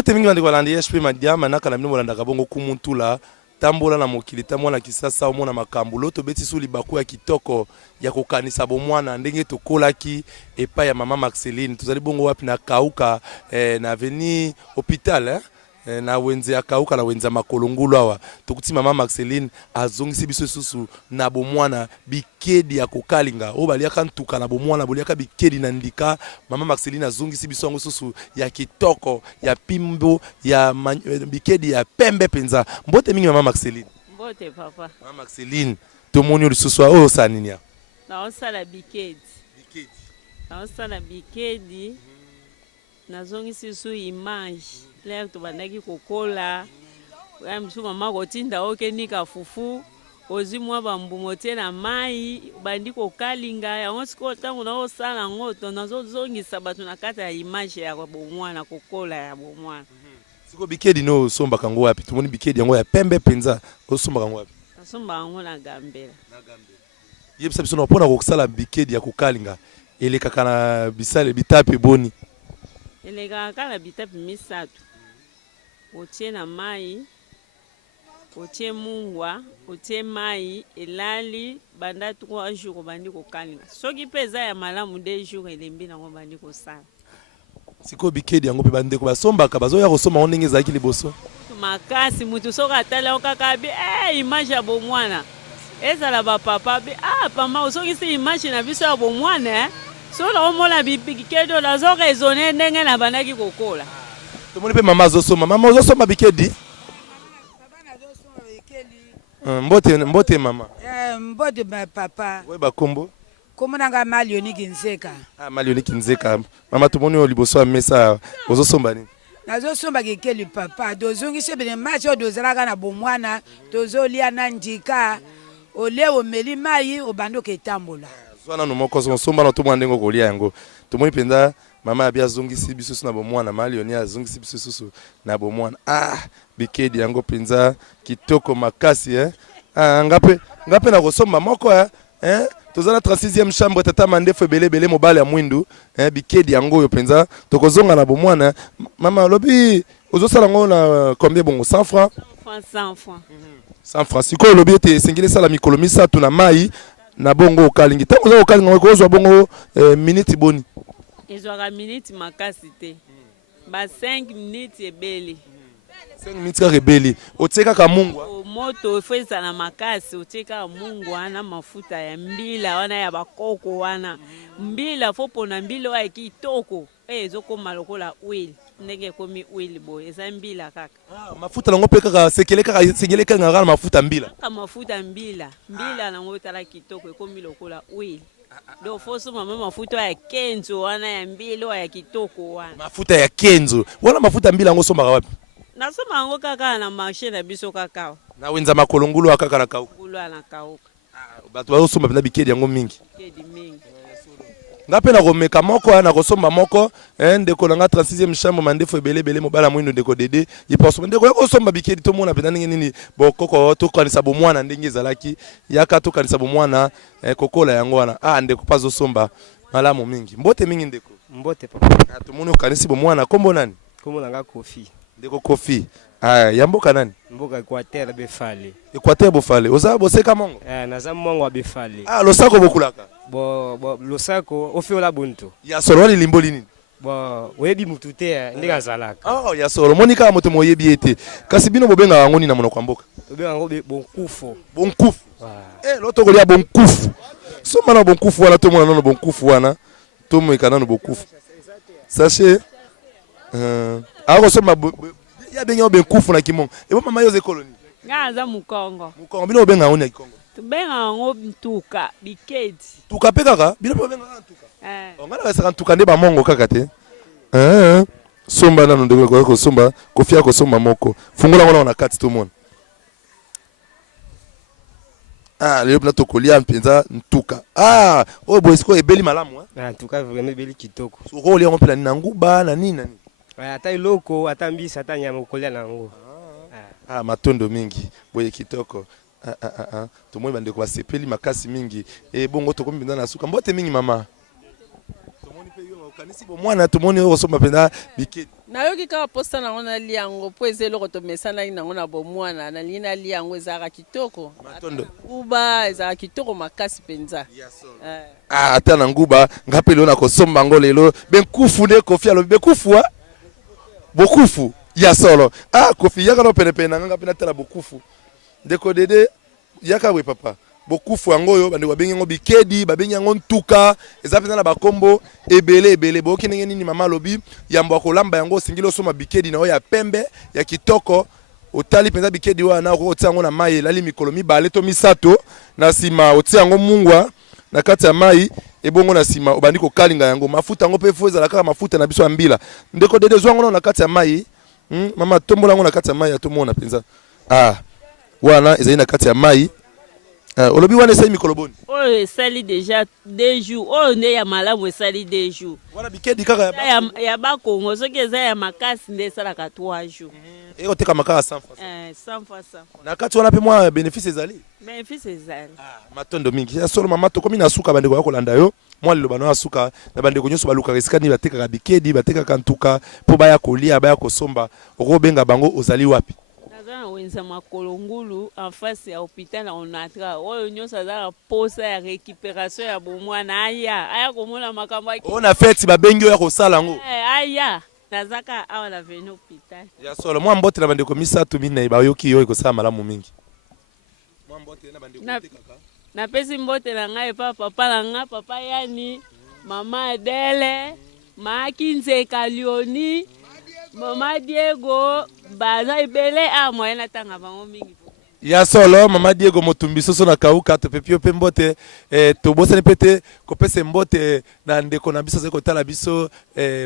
Mbote mingi bandi kolandi HP madiama naka na bino bolandaka bongo kumuntula tambola na mokili tamona kisasa omona makambo loto beti suli baku ya kitoko ya kokanisa bomwana ndenge tokolaki epa ya mama Marceline tozali bongo wapi na kauka na veni hôpital na wenze ya kauka na wenze makolongulu awa tokuti mama Marceline azongisi biso susu na bomwana bikedi ya kokalinga o baliaka ntuka na bomwana boliaka bikedi na ndika mama Marceline azongisi biso ngo susu ya kitoko ya pimbo ya bikedi ya pembe penza mbote mingi mama Marceline mbote papa mama Marceline tomoni lisusu o saninia na osala bikedi na osala bikedi nazongisi su image leo tubandaki kokola ya msu mama kotinda oke nika fufu ozimwa bambumo te na mai bandi kokalinga yango siko tango na osala ngoto nazozongisa bato na kata ya image ya bomwana kokola ya bomwana siko bikedi no somba kango wapi tumoni bikedi yango ya pembe penza osomba kango wapi asomba yango na gambela yebisa biso na pona kokosala bikedi ya kokalinga elekaka na bisale bitape boni elekaka na bitape misatu otie na mai otie mungwa otie mai elali banda 3 jours bandi kokalinga soki peza ya malamu 2 jours elembi nango bandi kosala siko bikedi yango pe bande ko basombaka bazoya kosoma ondenge zaki liboso makasi mutu soka atala okaka bi image ya bomwana ezala ba papa bi pama soki si image na biso ya bomwana so na omona bikedi na zo raisonner ndenge na bandaki kokola tomoni pe mama azosoma mama ozosoma bikedi mbote mama mbote papa we bakombo komonanga Malioni Kinzeka Malioni Kinzeka mama tomoni o liboso ya mesa ozosomba nini nazosomba kekeli papa dozongisi bene match dozalaka na bomwana tozolia na ndika ole omeli mai obando ketambola zwana no moko somba na tomwa ndengo kolia yango tomoni penda mama abia zongisi biso na bomwana Malioni azongisi biso na bomwana bikedi yango penza kitoko makasi ngape na kosomba moko tozana 36e chambre tata mandefu belebele mobale ya mwindu bikedi yango yo penza tokozonga na bomwana mama lobi ozosala ngo na combien bongo 100 francs 100 francs 100 francs siko lobi te sengile sala mikolo misatu na mai na bongo okalingi tango za okalinga ko ozwa bongo minute boni ezwaka minute makasi te ba 5 minutes ebeli 5 minutes ka rebeli oteka ka mungwa moto feza na makasi oteka mungwa na mafuta ya mbila wana ya bakoko wana mbila fopo na mbila wa kitoko ezokoma lokola oil ndenge komi oil boy eza mbila kaka mafuta nango pe kaka sekeleka ngara mafuta mbila kaka mafuta mbila nango tala kitoko ekomi lokola oil do foso mama mafuta ya kenzo wana ya mbila ya kitoko wana mafuta ya kenzo wana mafuta mbila ngo somba wapi nasoma yango kaka na marché na biso kakao na wenza makolongulu akaka na kauka ngulu na kauka bato bazosomba pena bikedi yango mingi bikedi mingi ngape na komeka moko na kosomba moko ndeko na nga 36e chambre mandefu ebele mobala mwindo ndeko dede yiposo ndeko ya kosomba bikedi to mona pena nini bokoko to kanisa bomwana ndenge ezalaki yaka to kanisa bomwana kokola yango wana ndeko pazo somba malamu mingi mbote mingi ndeko mbote papa tomoni okanisi bomwana kombo nani kombo nanga Kofi ndeko Kofi ya mboka nani mboka Equateur Befale Equateur Befale oza boseka mongo naza mongo wa Befale losako bokulaka bo losako ofiola buntu ya solo wali limboli nini oyebi mutu te ndenge azalaka ya solo monika moto moyebi ete kasi bino bobenga yango nini na monoko ya mboka tobenga yango bonkufu loto kolia bonkufu soma na bonkufu wana tomona nano bonkufu wana tomoeka nano bonkufu sachet akosoma ya benga bonkufu na kimongo ebo mama yoze koloni ngaza mukongo bino bobenga yango na kikongo tubenga yango ntuka bikedi tuka pe kaka bino bobenga ntuka ngana basaka ntuka nde bamongo kaka te somba nano ndeko kosomba kofia kosomba moko fungola ngona na kati tomona lelo na tokolia mpenza ntuka oyo boy siko ebeli malamu ntuka vraiment ebeli kitoko soko olia ngompela na nguba na nini ata iloko ata mbisi ata nyama kolia nango matondo mingi boye kitoko tomoni bandeko basepeli makasi mingi bongo tokomi mpenza na suka mbote mingi mama tomoni pe yo okanisi bomwana tomoni oyo kosomba mpenza bikedi nayoki kaka posta nango nalia yango po eza eloko tomesanaki nango na bomwana nalingi nalia yango ezalaka kitoko nguba ezalaka kitoko makasi mpenza ata na nguba ngape lelo na kosomba ngo lelo benkufu nde Kofi alobi bekufu bokufu ya solo Kofi yaka no pene na ngape na tala bokufu ndeko dede yaka we papa bokufu yango yo bande babengi ngo bikedi babengi ngo ntuka eza pena na bakombo ebele boki ndenge nini mama lobi yambo akolamba yango singilo soma bikedi na yo ya pembe ya kitoko otali penza bikedi wana ko otia yango na mai lali mikolo mibale to misato na sima otia yango mungwa na kati ya mai ebongo na sima obandi ko kalinga yango mafuta yango pe foza la kaka mafuta na biso ambila ndeko dede zwango na kati ya mai mama tombola yango na kati ya mai atomona penza wana ezali na kati ya mai olobi wana esali mikolo boni esali déjà 2 jours nde ya malamu esali 2 jours wana bikedi kaka ya bakongo soki eza ya makasi nde esalaka 3 jours ekoteka makaka 100 fois na kati wana mpe mwa bénéfice ezali matondo mingi ya solo mama tokomi na suka bandeko ya kolanda yo mwa liloba no ya suka na bandeko nyonso balukaka esika nini batekaka bikedi batekaka ntuka mpo baya kolia baya kosomba okobenga bango ozali wapi na wenza makolo ngulu en face ya hôpital na onatra oyo nyonso azala posa ya récupération ya bomwana aya komona makambo na fete babengi oyo ya kosala yango aya nazaka awa na veni hôpital ya solo mwa mbote na bandeko misato minei bayoki yo ekosala malamu mingi mwa mbote na bandeko tekaka napesi mbote na ngai epa papa na nga papa Yani mama Adele Maki Nzeka Lioni Mama Diego baza ebele moyen na tanga bango mingi ya solo mama Diego motumbi soso na kauka to pepio pe mbote to bosani pete ko pese mbote na ndeko na biso zeko tala biso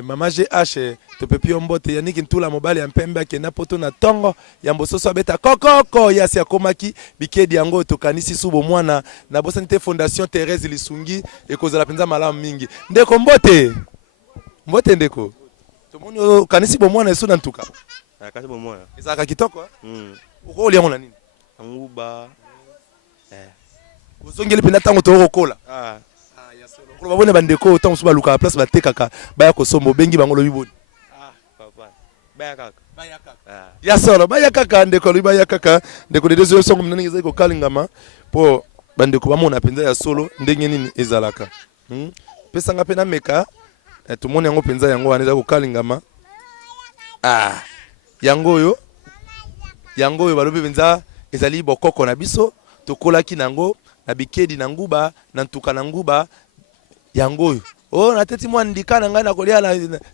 mama GH to pepio mbote yaniki ntula mobali ya mpembe akena poto na tongo ya mbososo abeta kokoko ya si akomaki bikedi yango to kanisi subo mwana na bosani te fondation Thérèse Lisungi ekozala penza malamu mingi ndeko mbote ndeko tomoni kanisi bo mwana esu na ntuka kasi bo mwana ezaka kitoko uko liango na nini nguba uzongeli pena tango to kokola ya solo ko babone bandeko tango so baluka place batekaka baya kosombo bengi bango lobi boni papa baya kaka ya solo baya kaka ndeko lobi baya kaka ndeko de dezo songo mnani ezali ko kalingama po bandeko bamona penza ya solo ndenge nini ezalaka pesa nga pena meka tumoni yango penza yango wana ezali ko kalingama yango yo balobi penza ezali bokoko na biso tokolaki nango na bikedi na nguba na ntuka na nguba yango yo na teti mwa ndika na ngai na kolia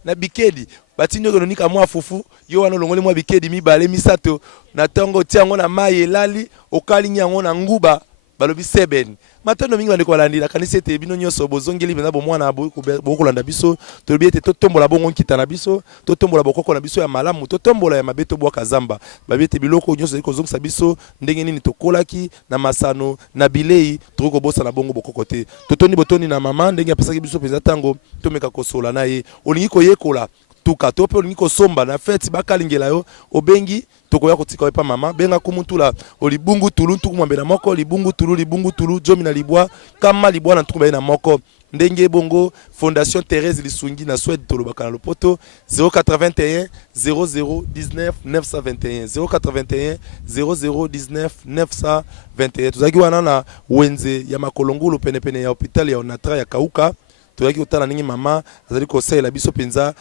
na bikedi batindi ko nika mwa fufu yo wana longoli mwa bikedi mibale misato na tongo tiango na mai elali okali yango na nguba balobi 7 matondo mingi bandeko balandila kanisi ete bino nyonso bozongeli penza bomwana bokolanda biso tolobi ete totombola bongo nkita na biso totombola bokoko na biso ya malamu totombola ya mabe tobwaka zamba babi ete biloko nyonso ezali kozongisa biso ndenge nini tokolaki na masano na bilei tokoki kobosana bongo bokoko te totoni botoni na mama ndenge apesaki biso penza ntango tomeka kosola na ye olingi koyekola tuka to pe olingi kosomba na fete bakalingela yo obengi tokoya kotika epa mama benga kumutula olibungu tulu ntuku mwambela moko libungu tulu jomi na libwa kama libwa na ntuku baye na moko ndenge bongo fondation Thérèse Lisungi na Suède tolobaka na lopoto 081 0019 921 081 0019 921 tozaki wana na wenze ya makolongulu pene ya hôpital ya Onatra ya Kauka toyaki kotala ndenge mama azali kosalela biso penza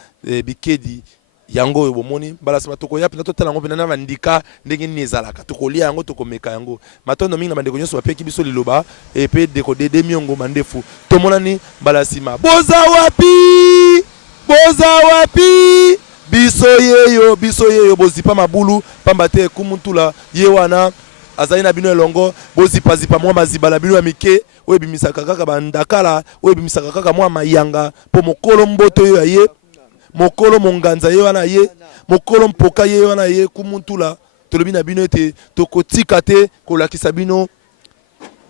bikedi yango oyo bomoni mbala sima tokoya pena totala yango pena na bandika ndenge nini ezalaka tokolia yango tokomeka yango matondo mingi na bandeko nyonso bapeki biso liloba epe deko dede miongo mandefu tomonani mbala sima boza wapi biso yeyo bozipa mabulu pamba te kumutula ye wana azali na bino elongo bozipa mwa mazibala bino ya mike oyo bimisaka kaka bandakala oyo bimisaka kaka mwa mayanga po mokolo mboto yo ye mokolo monganza ye wana ye mokolo mpoka ye wana ye kumutula tolobi na bino ete tokotika te kolakisa bino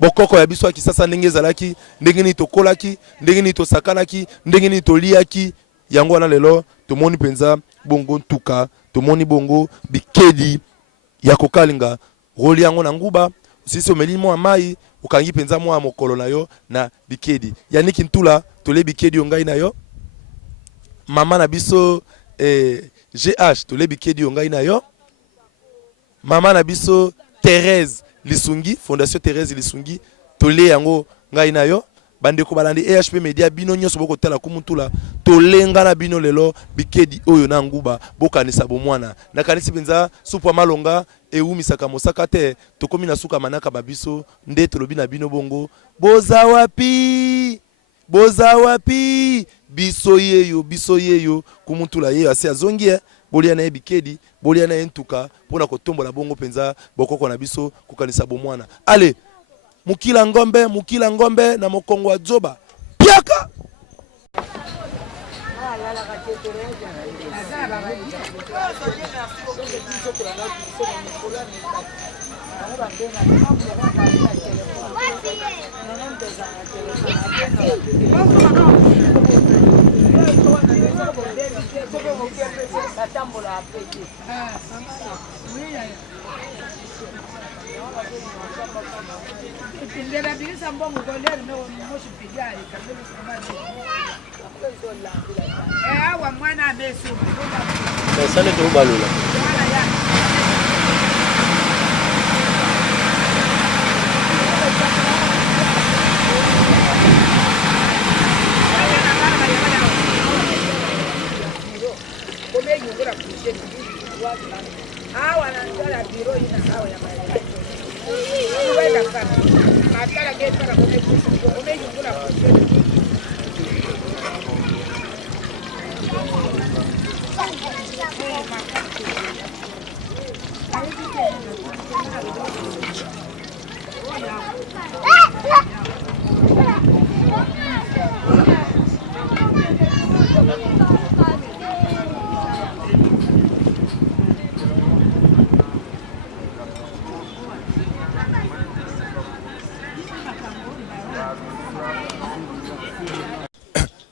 bokoko ya biso ya kisasa ndenge ezalaki ndenge nini tokolaki ndenge nini tosakanaki ndenge nini toliaki yango wana lelo tomoni penza bongo ntuka tomoni bongo bikedi ya kokalinga roli yango na nguba sisi omeli mwa mai ukangi penza mwa mokolo na yo na bikedi yaniki ntula tole bikedi yo ngai na yo mama na biso GH tolebi kedi yo ngai na yo mama na biso Thérèse Lisungi Fondation Thérèse Lisungi tole yango ngai na yo bandeko balandi EHP Media bino nyonso boko tala kumutula tolenga na bino lelo bikedi oyo na nguba bokanisa bomwana nakanisi benza supa malonga eumisaka mosaka te tokomi na suka manaka babiso nde tolobi na bino bongo boza wapi biso yeyo kumutula yeyo ase azongi bolia na bikedi bolia na entuka pona kotombola bongo penza bokoko na biso kukanisa bomwana ale mukila ngombe na mokongo wa zoba piaka Sale tu balula.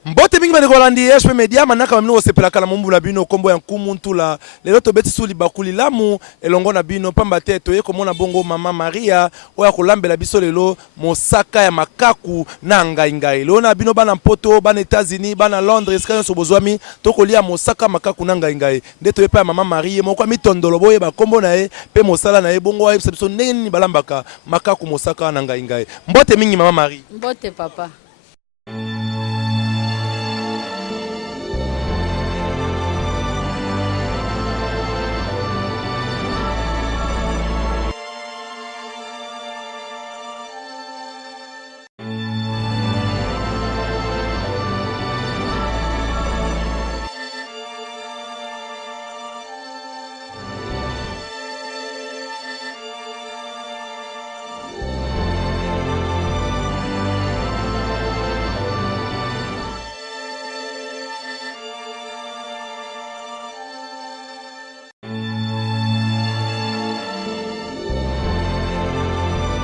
Mbote mingi bani kolandi EHP Media manaka mamino osepelaka na mumbu na bino kombo ya nkumuntu lelo tobeti suli bakuli lamu elongo na bino pamba te toye komona bongo mama Maria oya kolambela biso lelo mosaka ya makaku na ngai lelo na bino bana mpoto bana États-Unis bana Londres kanyo sobozwami tokolia mosaka makaku na ngai nde toye pa mama Maria moko mitondolo boye ba kombo na ye pe mosala na ye bongo wa biso ndenge ni balambaka makaku mosaka na ngai mbote mingi mama Maria mbote papa